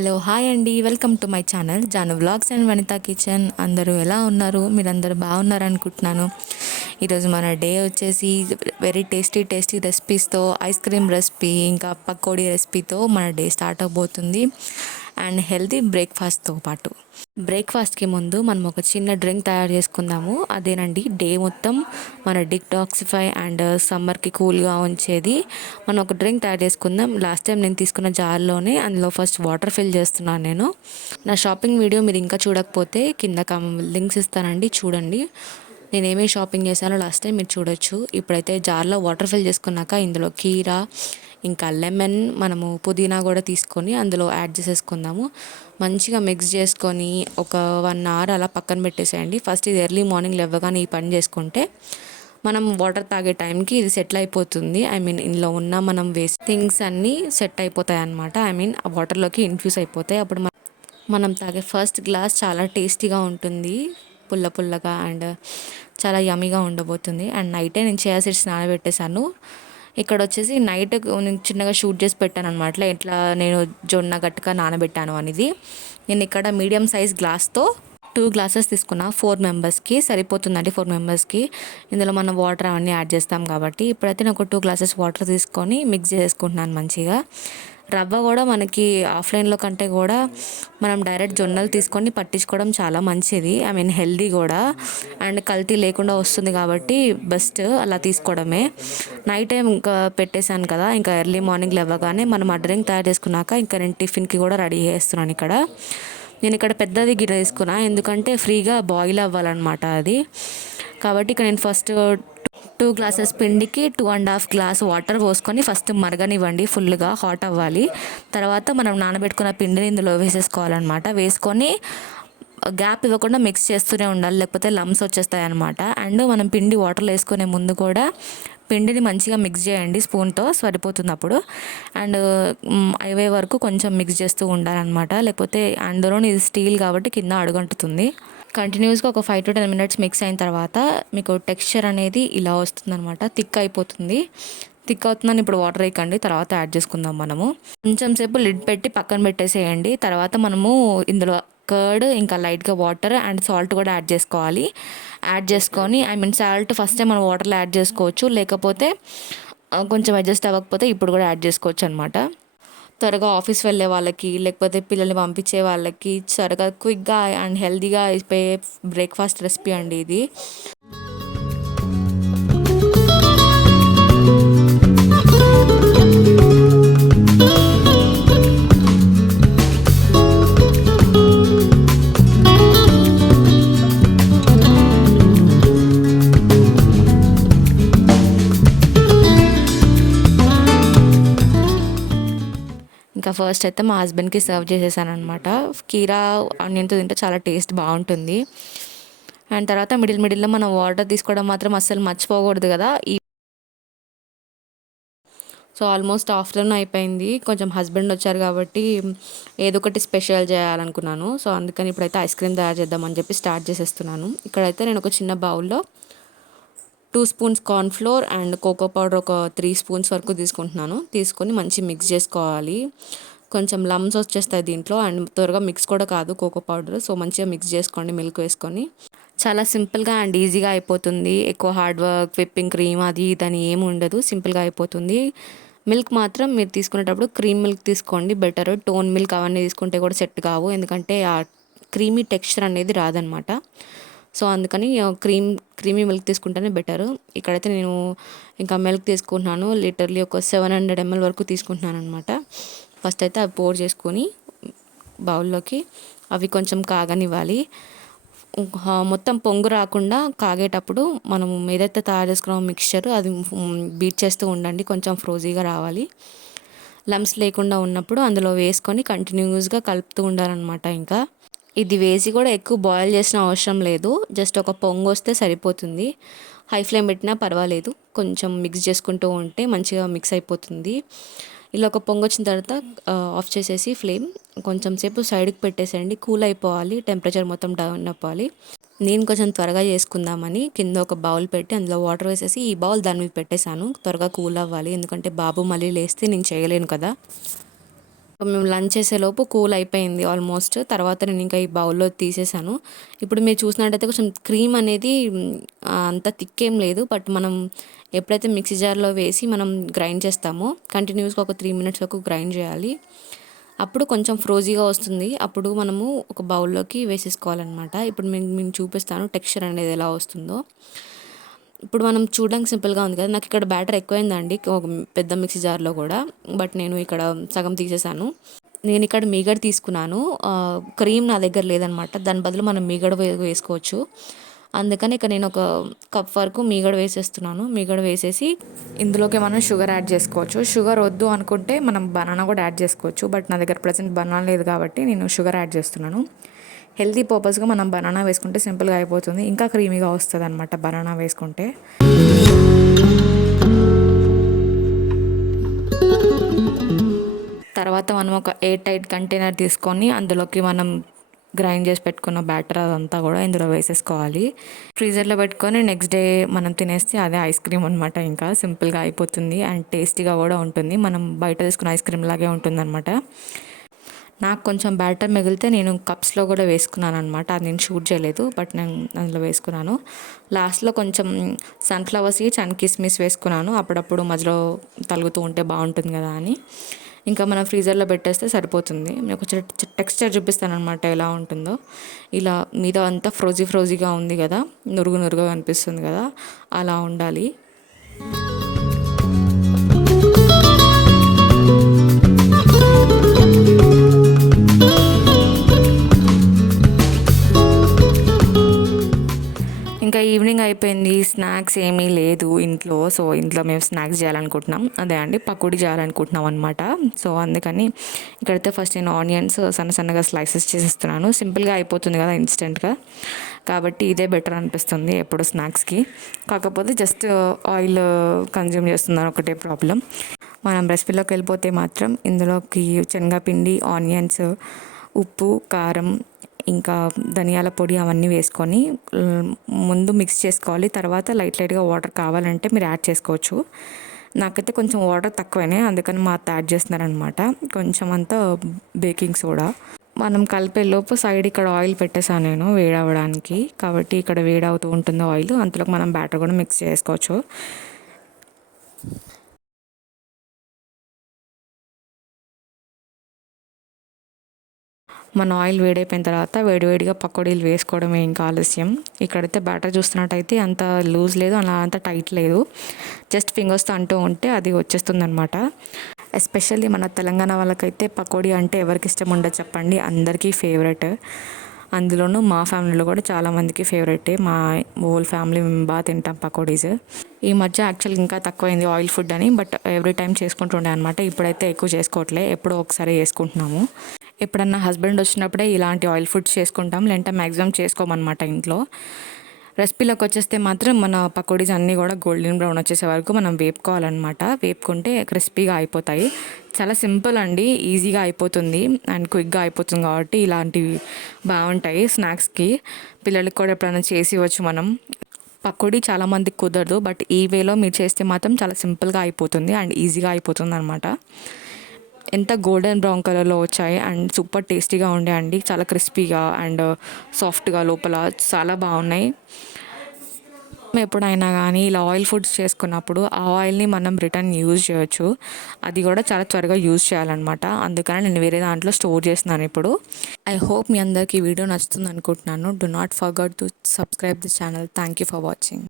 Hello hi అండి, welcome to my channel Janu vlogs and Vanitha kitchen. అందరూ ఎలా ఉన్నారు? మీరందరూ బాగున్నారు అనుకుంటున్నాను. ఈరోజు మన డే వచ్చేసి వెరీ టేస్టీ టేస్టీ రెసిపీస్తో, ఐస్ క్రీమ్ రెసిపీ ఇంకా పకోడీ రెసిపీతో మన డే స్టార్ట్ అవబోతుంది. అండ్ హెల్తీ బ్రేక్ఫాస్ట్తో పాటు బ్రేక్ఫాస్ట్కి ముందు మనం ఒక చిన్న డ్రింక్ తయారు చేసుకుందాము. అదేనండి డే మొత్తం మన డిటాక్సిఫై అండ్ సమ్మర్కి కూల్గా ఉంచేది. మనం ఒక డ్రింక్ తయారు చేసుకుందాం. లాస్ట్ టైం నేను తీసుకున్న జార్లోనే అందులో ఫస్ట్ వాటర్ ఫిల్ చేస్తున్నాను నేను. నా షాపింగ్ వీడియో మీరు ఇంకా చూడకపోతే కింద లింక్స్ ఇస్తానండి, చూడండి. నేనేమేమి షాపింగ్ చేశానో లాస్ట్ టైం మీరు చూడొచ్చు. ఇప్పుడైతే జార్లో వాటర్ ఫిల్ చేసుకున్నాక ఇందులో కీరా ఇంకా లెమన్, మనము పుదీనా కూడా తీసుకొని అందులో యాడ్ చేసేసుకుందాము. మంచిగా మిక్స్ చేసుకొని ఒక 1 అవర్ అలా పక్కన పెట్టేసేయండి. ఫస్ట్ ఇది ఎర్లీ మార్నింగ్ లేవగానే ఈ పని చేసుకుంటే మనం వాటర్ తాగే టైంకి ఇది సెటిల్ అయిపోతుంది. ఇందులో ఉన్న మనం వేస్ట్ థింగ్స్ అన్నీ సెట్ అయిపోతాయి అన్నమాట. ఆ వాటర్లోకి ఇన్ఫ్యూజ్ అయిపోతాయి. అప్పుడు మనం తాగే ఫస్ట్ గ్లాస్ చాలా టేస్టీగా ఉంటుంది, పుల్ల పుల్లగా అండ్ చాలా యమ్మీగా ఉండబోతుంది. అండ్ నైటే నేను చియా సీడ్స్ నానబెట్టేశాను. ఇక్కడ వచ్చేసి నైట్ నేను చిన్నగా షూట్ చేసి పెట్టాను అనమాట, ఎట్లా నేను జొన్న గట్టుగా నానబెట్టాను అనేది. నేను ఇక్కడ మీడియం సైజ్ గ్లాస్తో 2 గ్లాసెస్ తీసుకున్నా. 4 మెంబర్స్కి సరిపోతుందండి. 4 మెంబర్స్కి ఇందులో మనం వాటర్ అవన్నీ యాడ్ చేస్తాం కాబట్టి. ఇప్పుడైతే నేను ఒక 2 గ్లాసెస్ వాటర్ తీసుకొని మిక్స్ చేసుకుంటున్నాను మంచిగా. రవ్వ కూడా మనకి ఆఫ్లైన్లో కంటే కూడా మనం డైరెక్ట్ జొన్నలు తీసుకొని పట్టించుకోవడం చాలా మంచిది. హెల్దీ కూడా అండ్ కల్తీ లేకుండా వస్తుంది కాబట్టి బెస్ట్ అలా తీసుకోవడమే. నైట్ టైం ఇంకా పెట్టేశాను కదా, ఇంకా ఎర్లీ మార్నింగ్ లేవగానే మనం ఆ డ్రింక్ తయారు చేసుకున్నాక ఇంకా నేను టిఫిన్కి కూడా రెడీ చేస్తున్నాను. నేను ఇక్కడ పెద్దది గిన్నె తీసుకున్నా, ఎందుకంటే ఫ్రీగా బాయిల్ అవ్వాలన్నమాట అది. కాబట్టి ఇక్కడ నేను ఫస్ట్ 2 గ్లాసెస్ పిండికి 2.5 గ్లాస్ వాటర్ పోసుకొని ఫస్ట్ మరగనివ్వండి, ఫుల్గా హాట్ అవ్వాలి. తర్వాత మనం నానబెట్టుకున్న పిండిని ఇందులో వేసేసుకోవాలన్నమాట. వేసుకొని గ్యాప్ ఇవ్వకుండా మిక్స్ చేస్తూనే ఉండాలి, లేకపోతే లమ్స్ వచ్చేస్తాయి అన్నమాట. అండ్ మనం పిండి వాటర్లో వేసుకునే ముందు కూడా పిండిని మంచిగా మిక్స్ చేయండి, స్పూన్తో సరిపోతుంది అప్పుడు. అండ్ అవే వరకు కొంచెం మిక్స్ చేస్తూ ఉండాలన్నమాట, లేకపోతే అందులో ఇది స్టీల్ కాబట్టి కింద అడుగంటుతుంది. కంటిన్యూస్గా ఒక 5 to 10 minutes మిక్స్ అయిన తర్వాత మీకు టెక్స్చర్ అనేది ఇలా వస్తుందన్నమాట, థిక్ అయిపోతుంది. థిక్ అవుతుందని ఇప్పుడు వాటర్ వేయకండి, తర్వాత యాడ్ చేసుకుందాం మనము. కొంచెం సేపు లిడ్ పెట్టి పక్కన పెట్టేసేయండి. తర్వాత మనము ఇందులో కర్డ్ ఇంకా లైట్గా వాటర్ అండ్ సాల్ట్ కూడా యాడ్ చేసుకోవాలి. యాడ్ చేసుకొని సాల్ట్ ఫస్ట్ మనం వాటర్లో యాడ్ చేసుకోవచ్చు, లేకపోతే కొంచెం అడ్జస్ట్ అవ్వకపోతే ఇప్పుడు కూడా యాడ్ చేసుకోవచ్చు అనమాట. త్వరగా ఆఫీస్ వెళ్ళే వాళ్ళకి, లేకపోతే పిల్లల్ని పంపించే వాళ్ళకి త్వరగా క్విక్గా అండ్ హెల్తీగా అయిపోయే బ్రేక్ఫాస్ట్ రెసిపీ అండి ఇది. ఇంకా ఫస్ట్ అయితే మా హస్బెండ్కి సర్వ్ చేసేసాను అనమాట. కీరా ఆనియన్తో తింటే చాలా టేస్ట్ బాగుంటుంది. అండ్ తర్వాత మిడిల్లో మనం వాటర్ తీసుకోవడం మాత్రం అస్సలు మర్చిపోకూడదు కదా. సో ఆల్మోస్ట్ ఆఫ్టర్నూన్ అయిపోయింది. కొంచెం హస్బెండ్ వచ్చారు కాబట్టి ఏదో ఒకటి స్పెషల్ చేయాలనుకున్నాను. సో అందుకని ఇప్పుడైతే ఐస్ క్రీమ్ తయారు చేద్దామని చెప్పి స్టార్ట్ చేసేస్తున్నాను. ఇక్కడైతే నేను ఒక చిన్న బౌల్లో 2 spoons cornflour and cocoa powder ఒక 3 స్పూన్స్ వరకు తీసుకుంటున్నాను. తీసుకొని మంచి మిక్స్ చేసుకోవాలి. కొంచెం లమ్స్ వచ్చేస్తాయి దీంట్లో, అండ్ త్వరగా మిక్స్ కూడా కాదు కోకో పౌడర్. సో మంచిగా మిక్స్ చేసుకోండి మిల్క్ వేసుకొని. చాలా సింపుల్గా అండ్ ఈజీగా అయిపోతుంది. ఎక్కువ హార్డ్ వర్క్, విప్పింగ్ క్రీమ్ అది ఇదని ఏమి ఉండదు, సింపుల్గా అయిపోతుంది. మిల్క్ మాత్రం మీరు తీసుకునేటప్పుడు క్రీమ్ మిల్క్ తీసుకోండి బెటర్. టోన్ మిల్క్ అవన్నీ తీసుకుంటే కూడా సెట్ కావు, ఎందుకంటే ఆ క్రీమీ టెక్స్చర్ అనేది రాదనమాట. సో అందుకని క్రీమీ మిల్క్ తీసుకుంటేనే బెటరు. ఇక్కడైతే నేను ఇంకా మిల్క్ తీసుకుంటున్నాను. లిటర్లీ ఒక 700 ml వరకు తీసుకుంటున్నాను అనమాట. ఫస్ట్ అయితే అవి పోర్ చేసుకొని బౌల్లోకి అవి కొంచెం కాగనివ్వాలి. మొత్తం పొంగు రాకుండా కాగేటప్పుడు మనం ఏదైతే తయారు చేసుకున్నామో మిక్స్చర్ అది బీట్ చేస్తూ ఉండండి, కొంచెం ఫ్రోజీగా రావాలి. లమ్స్ లేకుండా ఉన్నప్పుడు అందులో వేసుకొని కంటిన్యూస్గా కలుపుతూ ఉండాలన్నమాట. ఇంకా ఇది వేసి కూడా ఎక్కువ బాయిల్ చేసిన అవసరం లేదు, జస్ట్ ఒక పొంగు వస్తే సరిపోతుంది. హై ఫ్లేమ్ పెట్టినా పర్వాలేదు, కొంచెం మిక్స్ చేసుకుంటూ ఉంటే మంచిగా మిక్స్ అయిపోతుంది. ఇలా ఒక పొంగు వచ్చిన తర్వాత ఆఫ్ చేసేసి ఫ్లేమ్ కొంచెం సేపు సైడ్కి పెట్టేసేయండి, కూల్ అయిపోవాలి, టెంపరేచర్ మొత్తం డౌన్ అవ్వాలి. నేను కొంచెం త్వరగా చేసుకుందామని కింద ఒక బౌల్ పెట్టి అందులో వాటర్ వేసేసి ఈ బౌల్ దాని మీద పెట్టేశాను. త్వరగా కూల్ అవ్వాలి, ఎందుకంటే బాబు మళ్ళీ లేస్తే నేను చేయలేను కదా. మేము లంచ్ చేసేలోపు కూల్ అయిపోయింది ఆల్మోస్ట్. తర్వాత నేను ఇంకా ఈ బౌల్‌లో తీసేసాను. ఇప్పుడు మీరు చూసినట్టయితే కొంచెం క్రీమ్ అనేది అంత థిక్ ఏం లేదు. బట్ మనం ఎప్పుడైతే మిక్సీ జార్‌లో వేసి మనం గ్రైండ్ చేస్తామో కంటిన్యూస్‌గా ఒక 3 మినిట్స్ వరకు గ్రైండ్ చేయాలి. అప్పుడు కొంచెం ఫ్రోజీగా వస్తుంది. అప్పుడు మనము ఒక బౌల్‌లోకి వేసేసుకోవాలనమాట. ఇప్పుడు మీకు చూపిస్తాను టెక్స్చర్ అనేది ఎలా వస్తుందో. ఇప్పుడు మనం చూడడానికి సింపుల్‌గా ఉంది కదా! నాకు ఇక్కడ బ్యాటర్ ఎక్కువైందండి ఒక పెద్ద మిక్సీ జార్‌లో కూడా. బట్ నేను ఇక్కడ సగం తీసేసాను. నేను ఇక్కడ మీగడ తీసుకున్నాను. క్రీమ్ నా దగ్గర లేదనమాట. దాని బదులు మనం మీగడ వేసుకోవచ్చు. అందుకని ఇక నేను ఒక కప్ వరకు మీగడ వేసేస్తున్నాను. మీగడ వేసేసి ఇందులోకి మనం షుగర్ యాడ్ చేసుకోవచ్చు. షుగర్ వద్దు అనుకుంటే మనం బనానా కూడా యాడ్ చేసుకోవచ్చు. బట్ నా దగ్గర ప్రెజెంట్ బనానా లేదు కాబట్టి నేను షుగర్ యాడ్ చేస్తున్నాను. హెల్తీ పర్పస్గా మనం బనానా వేసుకుంటే సింపుల్గా అయిపోతుంది. ఇంకా క్రీమీగా వస్తుంది అనమాట బనానా వేసుకుంటే. తర్వాత మనం ఒక ఎయిర్ టైట్ కంటైనర్ తీసుకొని అందులోకి మనం గ్రైండ్ చేసి పెట్టుకున్న బ్యాటర్ అదంతా కూడా ఇందులో వేసేసుకోవాలి. ఫ్రీజర్లో పెట్టుకొని నెక్స్ట్ డే మనం తినేస్తే అదే ఐస్ క్రీమ్ అనమాట. ఇంకా సింపుల్గా అయిపోతుంది అండ్ టేస్టీగా కూడా ఉంటుంది. మనం బయట తీసుకున్న ఐస్ క్రీమ్ లాగే ఉంటుంది అనమాట. నాకు కొంచెం బ్యాటర్ మిగిలితే నేను కప్స్లో కూడా వేసుకున్నాను అనమాట. అది నేను షూట్ చేయలేదు, బట్ నేను అందులో వేసుకున్నాను. లాస్ట్లో కొంచెం సన్ఫ్లవర్ సీడ్స్ అండ్ కిస్మిస్ వేసుకున్నాను. అప్పుడప్పుడు మధ్యలో తలుగుతూ ఉంటే బాగుంటుంది కదా అని. ఇంకా మనం ఫ్రీజర్లో పెట్టేస్తే సరిపోతుంది. మీకు టెక్స్చర్ చూపిస్తాను అనమాట ఎలా ఉంటుందో. ఇలా మీద అంతా ఫ్రోజీగా ఉంది కదా, నురుగుగా అనిపిస్తుంది కదా, అలా ఉండాలి. ఇంకా ఈవినింగ్ అయిపోయింది. స్నాక్స్ ఏమీ లేదు ఇంట్లో. సో ఇంట్లో మేము స్నాక్స్ చేయాలనుకుంటున్నాం. అదే అండి పకోడీ చేయాలనుకుంటున్నాం అనమాట. సో అందుకని ఇక్కడైతే ఫస్ట్ నేను ఆనియన్స్ సన్నగా స్లైసెస్ చేసేస్తున్నాను. సింపుల్గా అయిపోతుంది కదా ఇన్స్టెంట్గా, కాబట్టి ఇదే బెటర్ అనిపిస్తుంది ఎప్పుడు స్నాక్స్కి. కాకపోతే జస్ట్ ఆయిల్ కన్జ్యూమ్ చేస్తున్నాను, ఒకటే ప్రాబ్లం. మనం రెసిపీలోకి వెళ్ళిపోతే మాత్రం ఇందులోకి శనగపిండి, ఆనియన్స్, ఉప్పు, కారం, ఇంకా ధనియాల పొడి అవన్నీ వేసుకొని ముందు మిక్స్ చేసుకోవాలి. తర్వాత లైట్గా వాటర్ కావాలంటే మీరు యాడ్ చేసుకోవచ్చు. నాకైతే కొంచెం వాటర్ తక్కువైనాయి, అందుకని మా అత్త యాడ్ చేస్తున్నారనమాట. కొంచెం అంతా బేకింగ్ సోడా. మనం కలిపేలోపు సైడ్ ఇక్కడ ఆయిల్ పెట్టేసాను నేను వేడవడానికి. కాబట్టి ఇక్కడ వేడవుతూ ఉంటుంది ఆయిల్. అంతలోకి మనం బ్యాటర్ కూడా మిక్స్ చేసుకోవచ్చు. మన ఆయిల్ వేడైపోయిన తర్వాత వేడివేడిగా పకోడీలు వేసుకోవడమే ఇంకా ఆలస్యం. ఇక్కడైతే బ్యాటర్ చూస్తున్నట్టయితే అంత లూజ్ లేదు, అలా అంత టైట్ లేదు. జస్ట్ ఫింగర్స్తో అంటూ ఉంటే అది వచ్చేస్తుంది అనమాట. ఎస్పెషల్లీ మన తెలంగాణ వాళ్ళకైతే పకోడీ అంటే ఎవరికి ఇష్టం ఉండదు చెప్పండి, అందరికీ ఫేవరెట్. అందులోనూ మా ఫ్యామిలీలో కూడా చాలామందికి ఫేవరెటే. మా హోల్ ఫ్యామిలీ మేము బాగా తింటాం పకోడీస్. ఈ మధ్య యాక్చువల్గా ఇంకా తక్కువైంది ఆయిల్ ఫుడ్ అని, బట్ ఎవ్రీ టైం చేసుకుంటుండే అనమాట. ఇప్పుడైతే ఎక్కువ చేసుకోవట్లే, ఎప్పుడో ఒకసారి చేసుకుంటున్నాము. ఎప్పుడన్నా హస్బెండ్ వచ్చినప్పుడే ఇలాంటి ఆయిల్ ఫుడ్స్ చేసుకుంటాం, లేదంటే మ్యాక్సిమం చేసుకోమన్నమాట ఇంట్లో. రెసిపీలోకి వచ్చేస్తే మాత్రం మన పకోడీస్ అన్నీ కూడా గోల్డెన్ బ్రౌన్ వచ్చేసే వరకు మనం వేపుకోవాలన్నమాట. వేపుకుంటే క్రిస్పీగా అయిపోతాయి. చాలా సింపుల్ అండి, ఈజీగా అయిపోతుంది అండ్ క్విక్గా అయిపోతుంది. కాబట్టి ఇలాంటివి బాగుంటాయి స్నాక్స్కి. పిల్లలకి కూడా ఎప్పుడైనా చేసి ఇవ్వచ్చు మనం. పకోడీ చాలామందికి కుదరదు, బట్ ఈ వేలో మీరు చేస్తే మాత్రం చాలా సింపుల్గా అయిపోతుంది అండ్ ఈజీగా అయిపోతుంది అనమాట. ఎంత గోల్డెన్ బ్రౌన్ కలర్లో వచ్చాయి అండ్ సూపర్ టేస్టీగా ఉండే అండి. చాలా క్రిస్పీగా అండ్ సాఫ్ట్గా లోపల చాలా బాగున్నాయి. ఎప్పుడైనా కానీ ఇలా ఆయిల్ ఫుడ్స్ చేసుకున్నప్పుడు ఆ ఆయిల్ని మనం రిటర్న్ యూజ్ చేయొచ్చు. అది కూడా చాలా త్వరగా యూజ్ చేయాలన్నమాట. అందుకని నేను వేరే దాంట్లో స్టోర్ చేస్తున్నాను ఇప్పుడు. ఐ హోప్ మీ అందరికీ వీడియో నచ్చుతుంది అనుకుంటున్నాను. Do not forget to subscribe the channel. Thank you for watching.